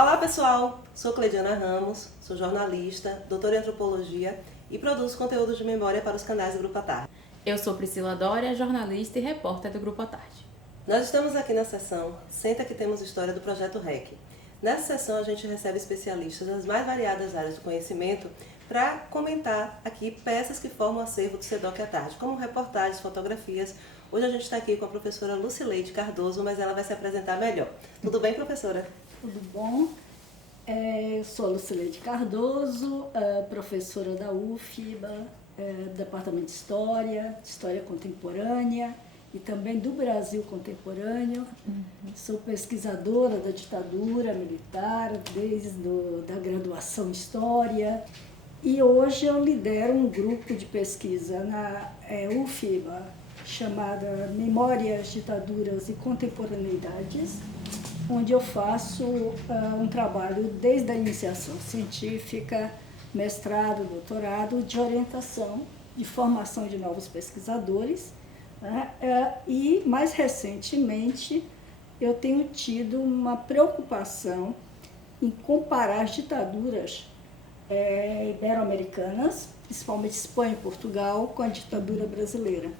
Olá pessoal, sou Cleidiana Ramos, sou jornalista, doutora em antropologia e produzo conteúdos de memória para os canais do Grupo à Tarde. Eu sou Priscila Dória, jornalista e repórter do Grupo à Tarde. Nós estamos aqui na sessão Senta que Temos História do Projeto REC. Nessa sessão a gente recebe especialistas das mais variadas áreas do conhecimento para comentar aqui peças que formam o acervo do SEDOC à Tarde, como reportagens, fotografias. Hoje a gente está aqui com a professora Lucileide Cardoso, mas ela vai se apresentar melhor. Tudo bem, professora? Tudo bom? Eu sou a Lucileide Cardoso, professora da UFBA, Departamento de História Contemporânea e também do Brasil Contemporâneo. Sou pesquisadora da ditadura militar desde da graduação em História e hoje eu lidero um grupo de pesquisa na UFBA chamada Memórias, Ditaduras e Contemporaneidades, onde eu faço um trabalho desde a iniciação científica, mestrado, doutorado, de orientação, de formação de novos pesquisadores, né? E, mais recentemente, eu tenho tido uma preocupação em comparar as ditaduras ibero-americanas, principalmente Espanha e Portugal, com a ditadura brasileira.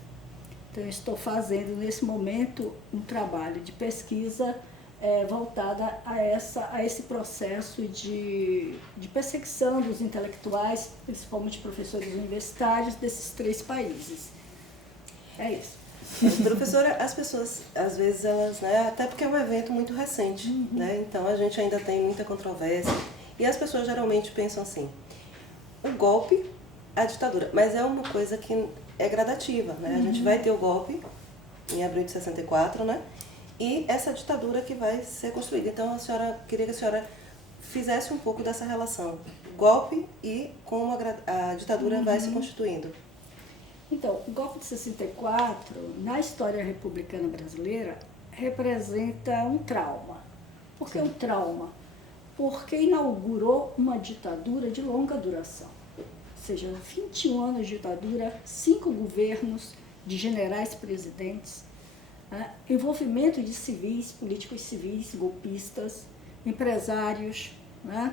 Então, eu estou fazendo, nesse momento, um trabalho de pesquisa voltada a esse processo de perseguição dos intelectuais, principalmente professores universitários, desses três países. É isso. Professora, as pessoas, às vezes, elas, né, até porque é um evento muito recente, né, então a gente ainda tem muita controvérsia, e as pessoas geralmente pensam assim, o golpe, a ditadura, mas é uma coisa que é gradativa, né, a gente vai ter o golpe em abril de 64, né, e essa ditadura que vai ser construída. Então, queria que a senhora fizesse um pouco dessa relação, golpe e como a ditadura vai se constituindo. Então, o golpe de 64, na história republicana brasileira, representa um trauma. Por que um trauma? Porque inaugurou uma ditadura de longa duração. Ou seja, 21 anos de ditadura, 5 governos de generais presidentes, envolvimento de civis, políticos civis, golpistas, empresários,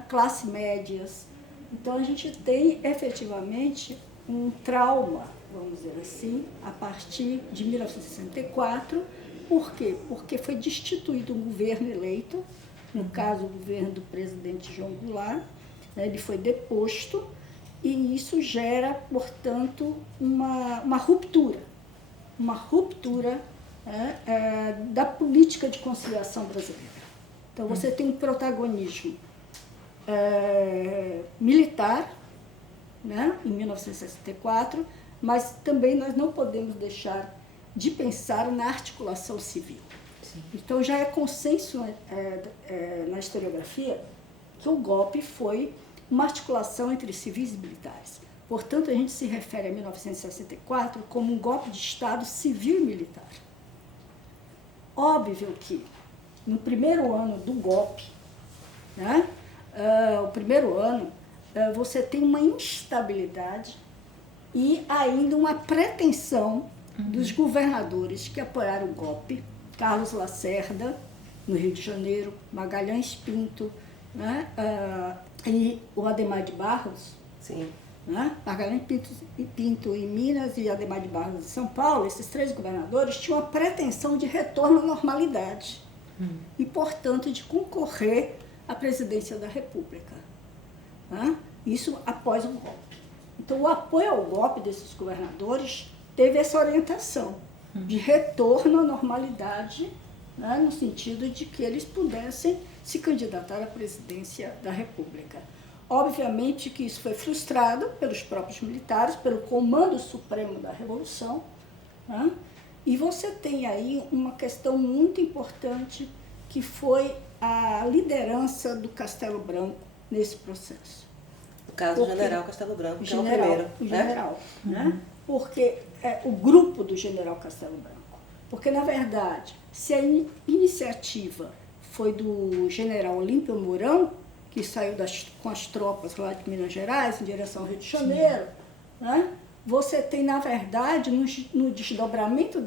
classe médias. Então, a gente tem efetivamente um trauma, vamos dizer assim, a partir de 1964. Por quê? Porque foi destituído um governo eleito, no caso o governo do presidente João Goulart, ele foi deposto, e isso gera, portanto, uma ruptura da política de conciliação brasileira. Então, você tem um protagonismo militar, né, em 1964, mas também nós não podemos deixar de pensar na articulação civil. Sim. Então, já é consenso na historiografia que o golpe foi uma articulação entre civis e militares. Portanto, a gente se refere a 1964 como um golpe de Estado civil e militar. Óbvio que, no primeiro ano do golpe, né, você tem uma instabilidade e ainda uma pretensão dos governadores que apoiaram o golpe, Carlos Lacerda, no Rio de Janeiro, Magalhães Pinto, né, e o Adhemar de Barros. Sim. Magalhães Pinto em Minas e Adhemar de Barros em São Paulo, esses três governadores tinham a pretensão de retorno à normalidade e, portanto, de concorrer à presidência da República. Isso após o golpe. Então, o apoio ao golpe desses governadores teve essa orientação de retorno à normalidade, né, no sentido de que eles pudessem se candidatar à presidência da República. Obviamente que isso foi frustrado pelos próprios militares, pelo Comando Supremo da Revolução, né? E você tem aí uma questão muito importante que foi a liderança do Castelo Branco nesse processo. No caso do general Castelo Branco, que é o primeiro. O general, né? Porque o grupo do general Castelo Branco. Porque, na verdade, se a iniciativa foi do general Olímpio Mourão, que saiu com as tropas lá de Minas Gerais, em direção ao Rio de Janeiro, né? Você tem, na verdade, no desdobramento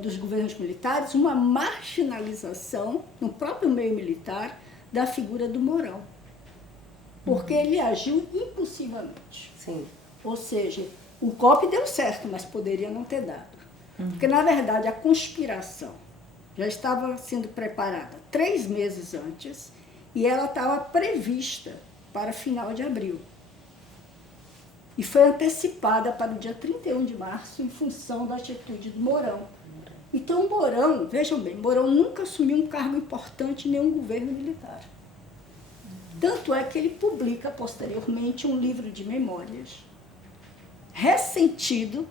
dos governos militares, uma marginalização no próprio meio militar da figura do Mourão, porque ele agiu impulsivamente. Sim. Ou seja, o golpe deu certo, mas poderia não ter dado. Porque, na verdade, a conspiração já estava sendo preparada 3 meses antes e ela estava prevista para final de abril. E foi antecipada para o dia 31 de março em função da atitude do Mourão. Então, Mourão, vejam bem, Mourão nunca assumiu um cargo importante em nenhum governo militar. Tanto é que ele publica posteriormente um livro de memórias, ressentido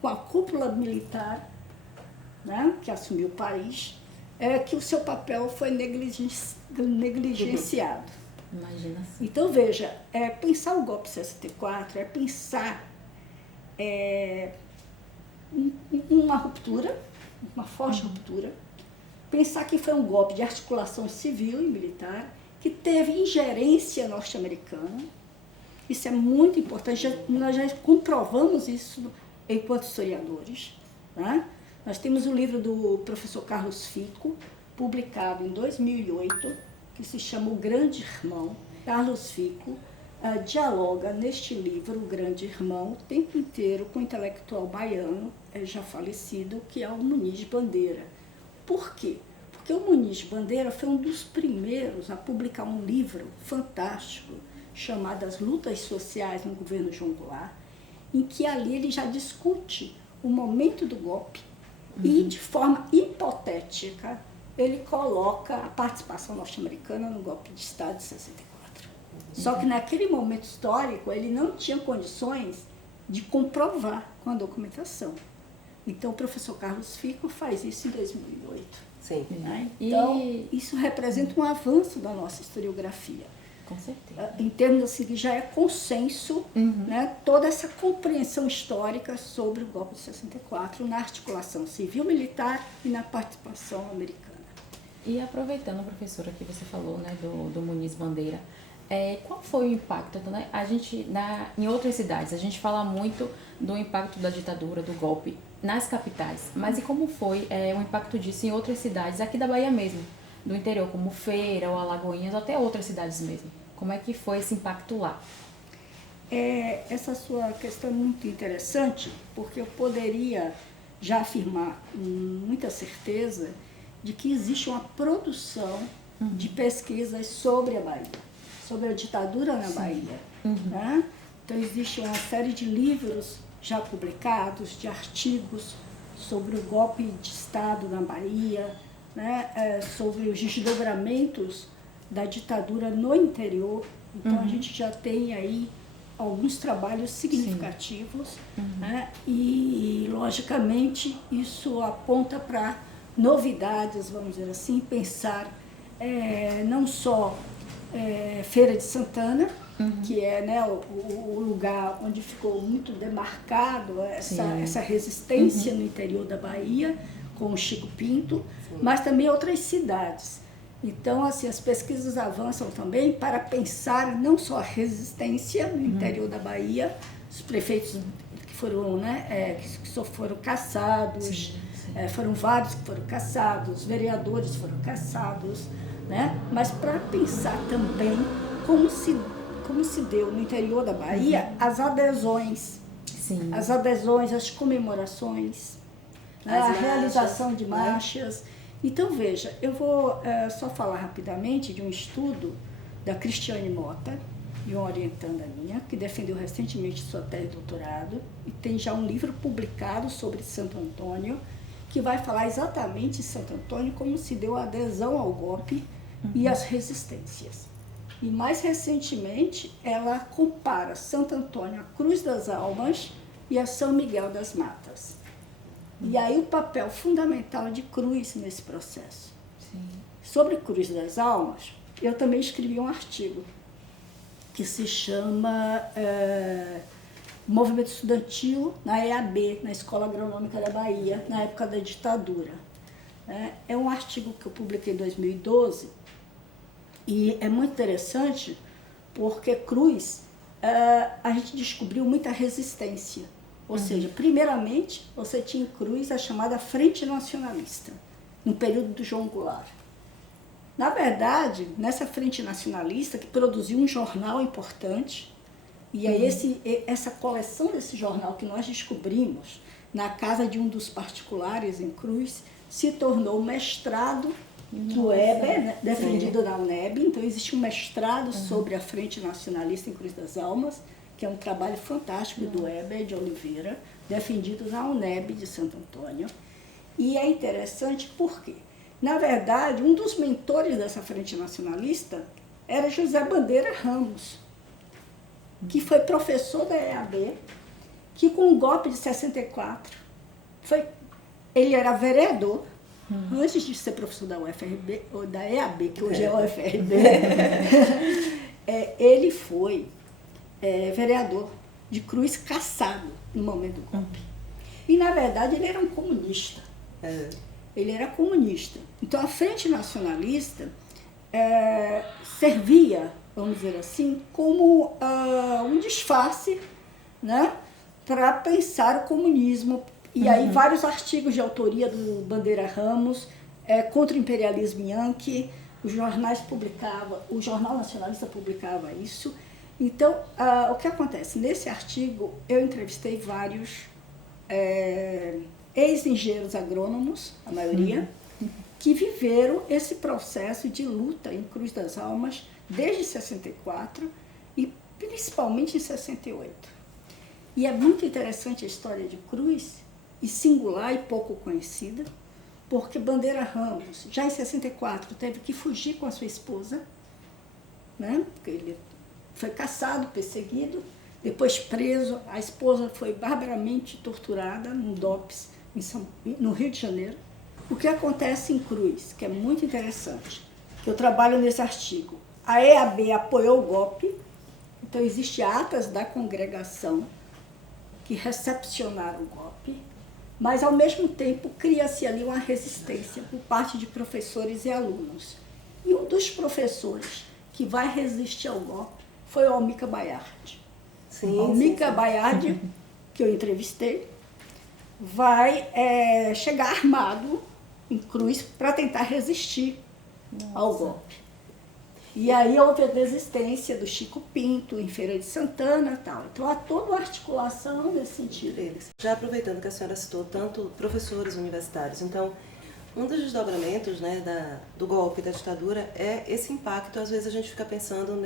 com a cúpula militar, né, que assumiu o país, que o seu papel foi negligenciado. Imagina assim. Então, veja, pensar o golpe de 64 é pensar uma ruptura, uma forte ruptura, pensar que foi um golpe de articulação civil e militar, que teve ingerência norte-americana. Isso é muito importante, nós já comprovamos isso enquanto historiadores. Né? Nós temos um livro do professor Carlos Fico, publicado em 2008, que se chama O Grande Irmão. Carlos Fico dialoga neste livro, O Grande Irmão, o tempo inteiro com o intelectual baiano, já falecido, que é o Muniz Bandeira. Por quê? Porque o Muniz Bandeira foi um dos primeiros a publicar um livro fantástico, chamado As Lutas Sociais no Governo João Goulart, em que ali ele já discute o momento do golpe e, de forma hipotética, ele coloca a participação norte-americana no golpe de Estado de 64. Só que naquele momento histórico ele não tinha condições de comprovar com a documentação. Então o professor Carlos Fico faz isso em 2008. Sim. Né? Então isso representa um avanço da nossa historiografia. Com certeza. Em termos assim, que já é consenso, né, toda essa compreensão histórica sobre o golpe de 64 na articulação civil-militar e na participação americana. E aproveitando, professora, que você falou, né, do Muniz Bandeira, qual foi o impacto, né? A gente, em outras cidades, a gente fala muito do impacto da ditadura, do golpe, nas capitais, mas e como foi o impacto disso em outras cidades, aqui da Bahia mesmo, do interior, como Feira ou Alagoinhas, ou até outras cidades mesmo? Como é que foi esse impacto lá? Essa sua questão é muito interessante, porque eu poderia já afirmar com muita certeza de que existe uma produção de pesquisas sobre a Bahia, sobre a ditadura na Bahia. Né? Então, existe uma série de livros já publicados, de artigos sobre o golpe de Estado na Bahia, né? Sobre os desdobramentos da ditadura no interior. Então, a gente já tem aí alguns trabalhos significativos, né? E, logicamente, isso aponta para novidades, vamos dizer assim, pensar não só Feira de Santana, que é, né, o lugar onde ficou muito demarcado essa resistência no interior da Bahia, com o Chico Pinto, mas também outras cidades. Então, assim, as pesquisas avançam também para pensar não só a resistência no interior da Bahia, os prefeitos que foram, né, que só foram caçados, foram vários que foram caçados, vereadores foram caçados, né, mas para pensar também como se deu no interior da Bahia as adesões, as comemorações, a realização de marchas. Então, veja, eu vou só falar rapidamente de um estudo da Cristiane Mota, de uma orientanda minha, que defendeu recentemente sua tese de doutorado, e tem já um livro publicado sobre Santo Antônio, que vai falar exatamente de Santo Antônio, como se deu a adesão ao golpe e as resistências. E mais recentemente, ela compara Santo Antônio, a Cruz das Almas e a São Miguel das Matas. E aí o papel fundamental de Cruz nesse processo. Sobre Cruz das Almas, eu também escrevi um artigo que se chama Movimento Estudantil na EAB, na Escola Agronômica da Bahia, na época da ditadura. É um artigo que eu publiquei em 2012 e é muito interessante porque Cruz, a gente descobriu muita resistência. Ou seja, primeiramente, você tinha em Cruz a chamada Frente Nacionalista, no período do João Goulart. Na verdade, nessa frente nacionalista, que produziu um jornal importante, e é essa coleção desse jornal que nós descobrimos na casa de um dos particulares em Cruz, se tornou mestrado do Weber, né, defendido na UNEB. Então, existe um mestrado sobre a Frente Nacionalista em Cruz das Almas, que é um trabalho fantástico do Weber de Oliveira, defendido na UNEB de Santo Antônio. E é interessante porque, na verdade, um dos mentores dessa Frente Nacionalista era José Bandeira Ramos, que foi professor da EAB, que com o golpe de 64, ele era vereador, antes de ser professor da UFRB, ou da EAB, que hoje é a UFRB, ele foi vereador de Cruz cassado no momento do golpe. E, na verdade, ele era um comunista. Ele era comunista. Então, a Frente Nacionalista servia, vamos dizer assim, como um disfarce, né, para pensar o comunismo. E aí vários artigos de autoria do Bandeira Ramos, contra o imperialismo yankee, os jornais publicavam, o Jornal Nacionalista publicava isso. Então, o que acontece? Nesse artigo, eu entrevistei vários ex-engenheiros agrônomos, a maioria, que viveram esse processo de luta em Cruz das Almas desde 64 e principalmente em 68. E é muito interessante a história de Cruz, e singular e pouco conhecida, porque Bandeira Ramos, já em 64, teve que fugir com a sua esposa, né? Porque ele foi caçado, perseguido, depois preso. A esposa foi barbaramente torturada num DOPS no Rio de Janeiro. O que acontece em Cruz, que é muito interessante, que eu trabalho nesse artigo. A EAB apoiou o golpe, então existem atas da congregação que recepcionaram o golpe, mas ao mesmo tempo cria-se ali uma resistência por parte de professores e alunos. E um dos professores que vai resistir ao golpe foi o Almica Baiardi. Sim, Almica Baiardi, que eu entrevistei, vai chegar armado em Cruz para tentar resistir ao golpe. E aí houve a resistência do Chico Pinto, em Feira de Santana e tal. Então há toda uma articulação nesse sentido. Já aproveitando que a senhora citou tanto professores universitários, então um dos desdobramentos, né, do golpe, da ditadura, é esse impacto. Às vezes a gente fica pensando,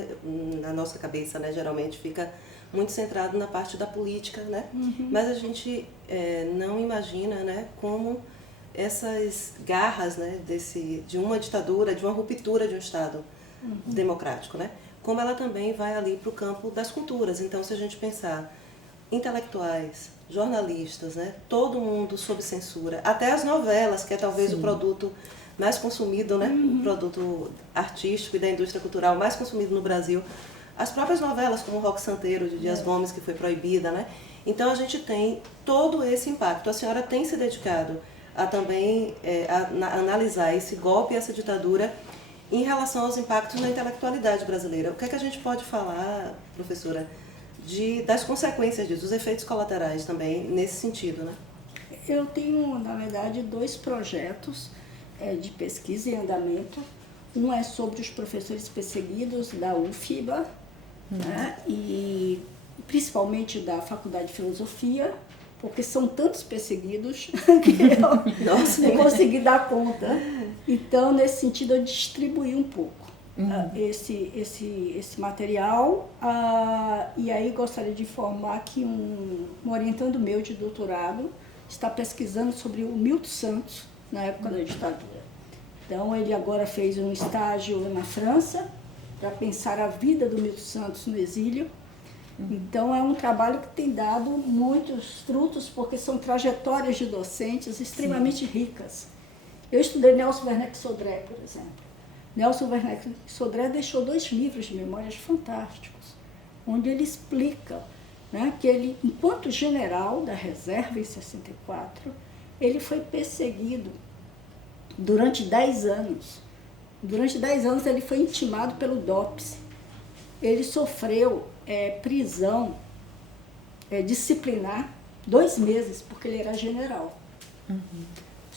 na nossa cabeça, né, geralmente fica muito centrado na parte da política, né? Mas a gente não imagina, né, como essas garras, né, de uma ditadura, de uma ruptura de um Estado democrático, né? Como ela também vai ali para o campo das culturas. Então, se a gente pensar intelectuais, jornalistas, né? Todo mundo sob censura, até as novelas, que é talvez o produto mais consumido, né? O produto artístico e da indústria cultural mais consumido no Brasil. As próprias novelas, como o Roque Santeiro, de Dias Gomes, que foi proibida, né? Então, a gente tem todo esse impacto. A senhora tem se dedicado a também analisar esse golpe e essa ditadura em relação aos impactos na intelectualidade brasileira. O que é que a gente pode falar, professora, das consequências disso, dos efeitos colaterais também nesse sentido, né? Eu tenho, na verdade, 2 projetos de pesquisa em andamento. Um é sobre os professores perseguidos da UFIBA, né? E principalmente da Faculdade de Filosofia, porque são tantos perseguidos que eu não consegui dar conta. Então, nesse sentido, eu distribuí um pouco esse material. E aí gostaria de informar que um orientando meu de doutorado está pesquisando sobre o Milton Santos na época da ditadura. Então, ele agora fez um estágio na França para pensar a vida do Milton Santos no exílio. Então, é um trabalho que tem dado muitos frutos, porque são trajetórias de docentes extremamente ricas. Eu estudei Nelson Werneck Sodré, por exemplo. Nelson Werneck Sodré deixou 2 livros de memórias fantásticos, onde ele explica, né, que ele, enquanto general da reserva em 64, ele foi perseguido durante 10 anos. Durante 10 anos ele foi intimado pelo DOPS. Ele sofreu prisão disciplinar 2 meses, porque ele era general.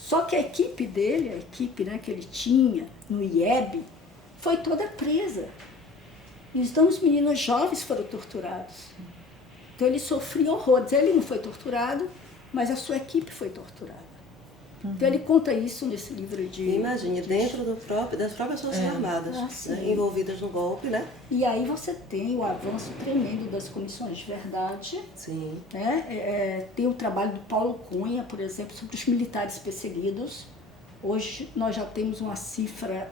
Só que a equipe dele, a equipe, né, que ele tinha no IEB, foi toda presa. Então os meninos jovens foram torturados. Então ele sofria horrores. Ele não foi torturado, mas a sua equipe foi torturada. Então ele conta isso nesse livro de... Imagine, dentro das próprias Forças Armadas, né, envolvidas no golpe, né? E aí você tem o avanço tremendo das comissões de verdade. Sim. Né? Tem o trabalho do Paulo Cunha, por exemplo, sobre os militares perseguidos. Hoje nós já temos uma cifra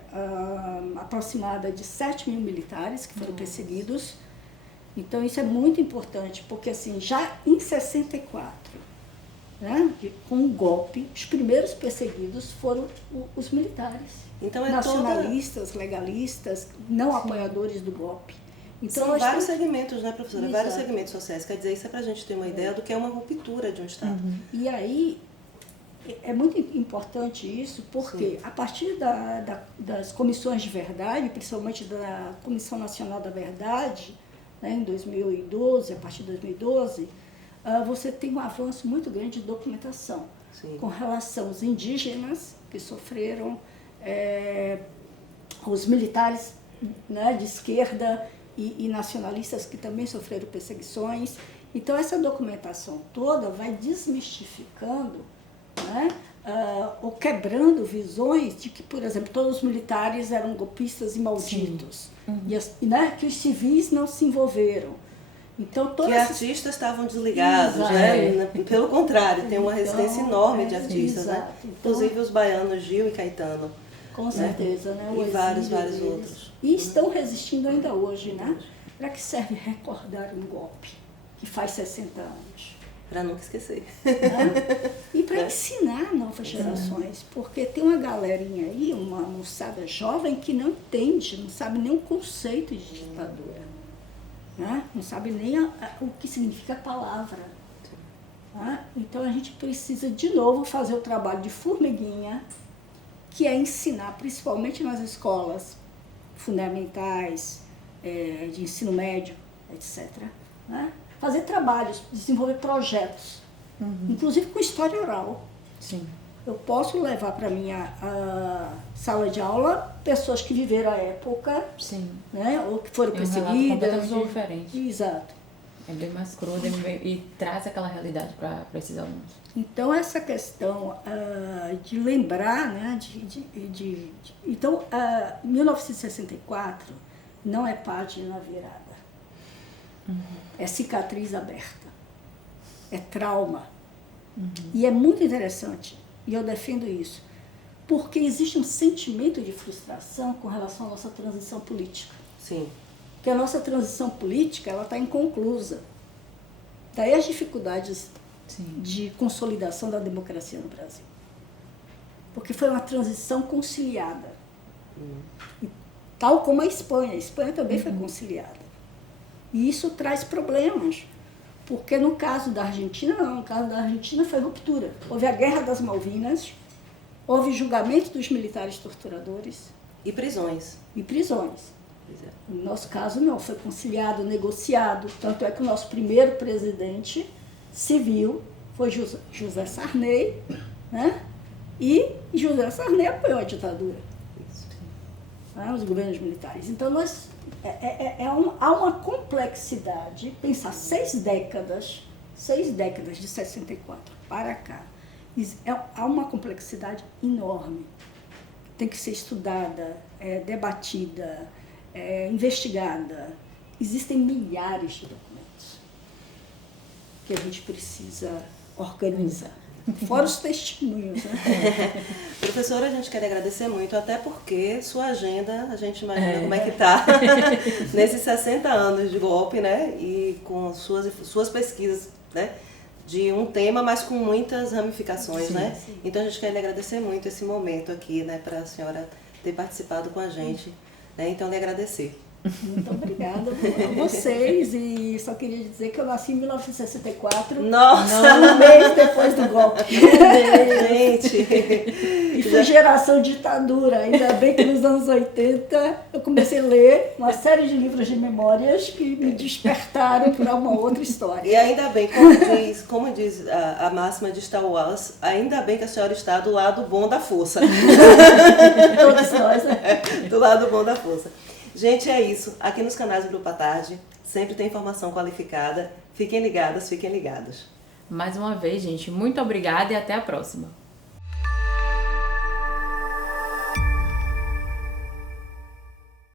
aproximada de 7 mil militares que foram perseguidos. Então isso é muito importante, porque assim, já em 64, né, com o golpe, os primeiros perseguidos foram os militares. Então nacionalistas, legalistas, não apoiadores do golpe. Então, são vários segmentos, né, professora? Exato. Vários segmentos sociais. Quer dizer, isso é para a gente ter uma ideia do que é uma ruptura de um Estado. E aí, é muito importante isso, porque a partir das comissões de verdade, principalmente da Comissão Nacional da Verdade, né, em 2012, a partir de 2012, você tem um avanço muito grande de documentação. Sim. Com relação aos indígenas que sofreram, os militares, né, de esquerda e nacionalistas que também sofreram perseguições. Então essa documentação toda vai desmistificando, né, ou quebrando visões de que, por exemplo, todos os militares eram golpistas e malditos, né, que os civis não se envolveram. Então, que artistas estavam desligados, né? Pelo contrário, tem uma resistência enorme de artistas, né? Então, inclusive os baianos Gil e Caetano. Com certeza, né? E vários outros. E estão resistindo ainda hoje, né? Para que serve recordar um golpe que faz 60 anos? Para nunca esquecer. Né? E para ensinar novas gerações, porque tem uma galerinha aí, uma moçada jovem que não entende, não sabe nem o conceito de ditadura. Né? Não sabe nem o que significa a palavra. Né? Então a gente precisa de novo fazer o trabalho de formiguinha, que é ensinar, principalmente nas escolas fundamentais, de ensino médio, etc. Né? Fazer trabalhos, desenvolver projetos, inclusive com história oral. Sim. Eu posso levar para a minha sala de aula pessoas que viveram a época, Sim. Né, ou que foram perseguidas. Completamente diferente. Exato. É bem mais crudo e traz aquela realidade para esses alunos. Então, essa questão de lembrar, né, então, 1964 não é página virada. É cicatriz aberta. É trauma. E é muito interessante. E eu defendo isso, porque existe um sentimento de frustração com relação à nossa transição política. Sim. Porque a nossa transição política está inconclusa. Daí as dificuldades de consolidação da democracia no Brasil. Porque foi uma transição conciliada. E, tal como a Espanha também foi conciliada. E isso traz problemas. Porque no caso da Argentina, não. No caso da Argentina foi ruptura. Houve a Guerra das Malvinas, houve julgamento dos militares torturadores. E prisões. No nosso caso, não. Foi conciliado, negociado. Tanto é que o nosso primeiro presidente civil foi José Sarney, né? E José Sarney apoiou a ditadura. Né? Os governos militares. Então, há uma complexidade, pensar 6 décadas de 64 para cá, há uma complexidade enorme. Tem que ser estudada, debatida, investigada. Existem milhares de documentos que a gente precisa organizar. Fora os testemunhos, né? Professora, a gente quer agradecer muito, até porque sua agenda, a gente imagina como é que está nesses 60 anos de golpe, né? E com suas pesquisas, né? De um tema, mas com muitas ramificações, né? Sim. Então a gente quer lhe agradecer muito esse momento aqui, né? Para a senhora ter participado com a gente, né? Então lhe agradecer. Muito obrigada a vocês. E só queria dizer que eu nasci em 1964. Nossa! Um mês depois do golpe. Gente! E fui geração ditadura. Ainda bem que nos anos 80 eu comecei a ler uma série de livros de memórias que me despertaram para uma outra história. E ainda bem, como diz a máxima de Star Wars, ainda bem que a senhora está do lado bom da força. Todos nós, né? Do lado bom da força. Gente, é isso. Aqui nos canais do Grupo à Tarde, sempre tem informação qualificada. Fiquem ligadas, fiquem ligados. Mais uma vez, gente, muito obrigada e até a próxima.